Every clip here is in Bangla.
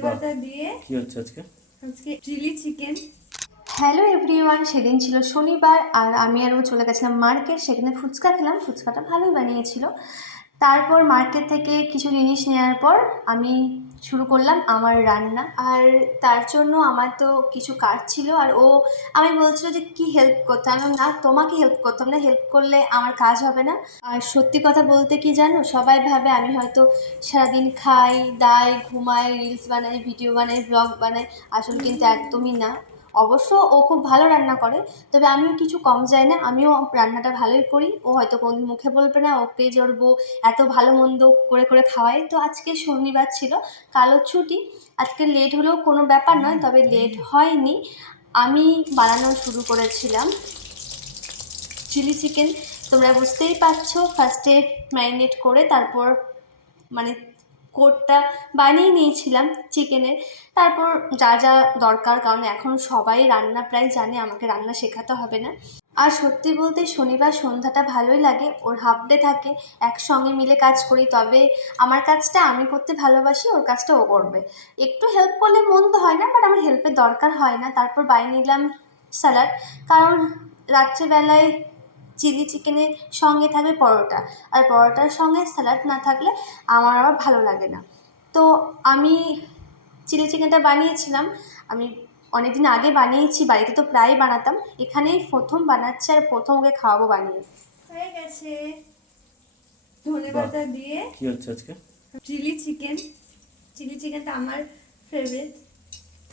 ধনেপাতা দিয়ে কি হচ্ছে আজকে আজকে চিলি চিকেন। হ্যালো এভরিওয়ান, সেদিন ছিল শনিবার আর আমি আর ও চলে গেছিলাম মার্কেট। সেখানে ফুচকা খেলাম, ফুচকাটা ভালোই বানিয়েছিল। তারপর মার্কেট থেকে কিছু জিনিস নেওয়ার পর আমি শুরু করলাম আমার রান্না। আর তার জন্য আমার তো কিছু কাজ ছিল, আর ও আমি বলছিল যে কি হেল্প করতে, আমি বললাম, না তোমাকে হেল্প করতাম না, হেল্প করলে আমার কাজ হবে না। আর সত্যি কথা বলতে কি জানো, সবাই ভাবে আমি হয়তো সারাদিন খাই দাই ঘুমাই রিলস বানাই ভিডিও বানাই ব্লগ বানাই, আসলে কিন্তু একদমই না। অবশ্য ও খুব ভালো রান্না করে, তবে আমিও কিছু কম যাই না, আমিও রান্নাটা ভালোই করি। ও হয়তো কোনদিন মুখে বলবে না, ওকে জড়বো এত ভালো মন্দ করে করে খাওয়াই। তো আজকে শনিবার ছিল, কালো ছুটি, আজকে লেট হলেও কোনো ব্যাপার নয়, তবে লেট হয়নি। আমি বানানো শুরু করেছিলাম চিলি চিকেন। তোমরা বুঝতেই পারছো, ফার্স্টে ম্যারিনেট করে তারপর মানে কোটটা বানিয়ে নিয়েছিলাম চিকেনের। তারপর যা যা দরকার, কারণ এখন সবাই রান্না প্রায় জানে, আমাকে রান্না শেখাতে হবে না। আর সত্যি বলতে শনিবার সন্ধ্যাটা ভালোই লাগে, ওর হাফ ডে থাকে, একসঙ্গে মিলে কাজ করি। তবে আমার কাজটা আমি করতে ভালোবাসি, ওর কাজটা ও করবে। একটু হেল্প করলে মন্দ হয় না, বাট আমার হেল্পের দরকার হয় না। তারপর বানিয়ে নিলাম স্যালাড, কারণ রাত্রেবেলায় চিলি চিকেনের সঙ্গে থাকবে পরোটা, আর পরোটার সঙ্গে স্যালাড না থাকলে আমার আবার ভালো লাগে না। তো আমি চিলি চিকেনটা বানিয়েছিলাম, আমি অনেকদিন আগে বানিয়েছি, বাড়িতে তো প্রায় বানাতাম, এখানেই প্রথম বানাচ্ছি আর প্রথম ওকে খাওয়াবো বানিয়ে। হয়ে গেছে ধনেপাতা দিয়ে কি হচ্ছে আজকে চিলি চিকেন। চিলি চিকেনটা আমার ফেভারিট।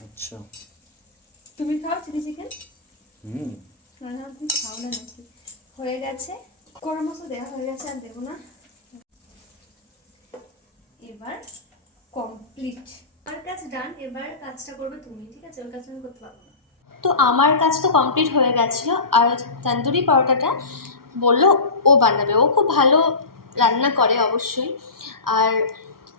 আচ্ছা তুমি খাও চিলি চিকেন? হুম না তুমি খাও না নাকি? হয়ে গেছে, গরম মশলা দেওয়া হয়ে গেছে, আর দেবো না। এবার কমপ্লিট, আমার কাজ ডান। এবার কাজটা করবে তুমি, ঠিক আছে? ওর কাজটা আমি করতে পারবো না। তো আমার কাজ তো কমপ্লিট হয়ে গেছিলো, আর তন্দুরি পরোটাটা বললো ও বানাবে। ও খুব ভালো রান্না করে অবশ্যই। আর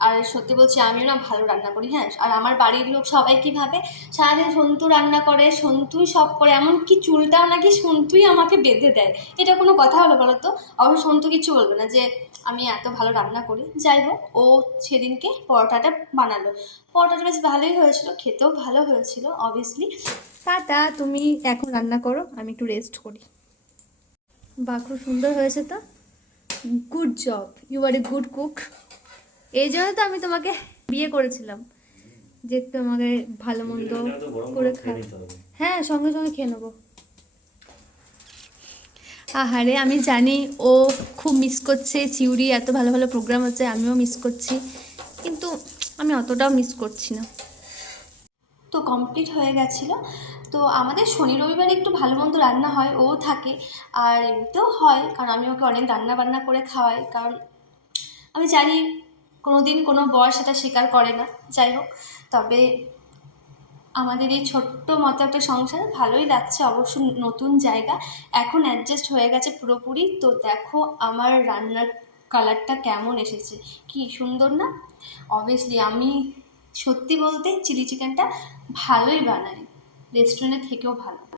আর সত্যি বলছি, আমিও না ভালো রান্না করি, হ্যাঁ। আর আমার বাড়ির লোক সবাই কী ভাবে, সারাদিন সন্তু রান্না করে, সন্তুই সব করে, এমনকি চুলটাও নাকি সন্তুই আমাকে বেঁধে দেয়। এটা কোনো কথা হলো বলো তো? অবশ্য সন্তু কিছু বলবে না যে আমি এত ভালো রান্না করি। যাই হোক, ও সেদিনকে পরোটাটা বানালো, পরোটাটা বেশ ভালোই হয়েছিল, খেতেও ভালো হয়েছিল অবভিয়াসলি। টাটা, তুমি এখন রান্না করো, আমি একটু রেস্ট করি। বাহ, খুব সুন্দর হয়েছে তো। Good job, you are a good cook. এই জন্য তো আমি তোমাকে বিয়ে করেছিলাম, যে তোমাকে ভালো মন্দ করে খাও। হ্যাঁ, সঙ্গে সঙ্গে খেয়ে নেবো। আহারে, আমি জানি ও খুব মিস করছে চিউড়ি, এত ভালো ভালো প্রোগ্রাম হচ্ছে, আমিও মিস করছি, কিন্তু আমি অতটাও মিস করছি না। তো কমপ্লিট হয়ে গেছিলো। তো আমাদের শনি রবিবারে একটু ভালো মন্দ রান্না হয়, ও থাকে। আর এমনিতেও হয়, কারণ আমি ওকে অনেক রান্না বান্না করে খাওয়াই, কারণ আমি জানি কোনো দিন কোনো বর সেটা স্বীকার করে না। যাই হোক, তবে আমাদের এই ছোট্ট মতো একটা সংসার ভালোই লাগছে অবশ্য। নতুন জায়গা, এখন অ্যাডজাস্ট হয়ে গেছে পুরোপুরি। তো দেখো আমার রান্নার কালারটা কেমন এসেছে, কি সুন্দর না? অবভিয়াসলি আমি সত্যি বলতে চিলি চিকেনটা ভালোই বানাই, রেস্টুরেন্টের থেকেও ভালো।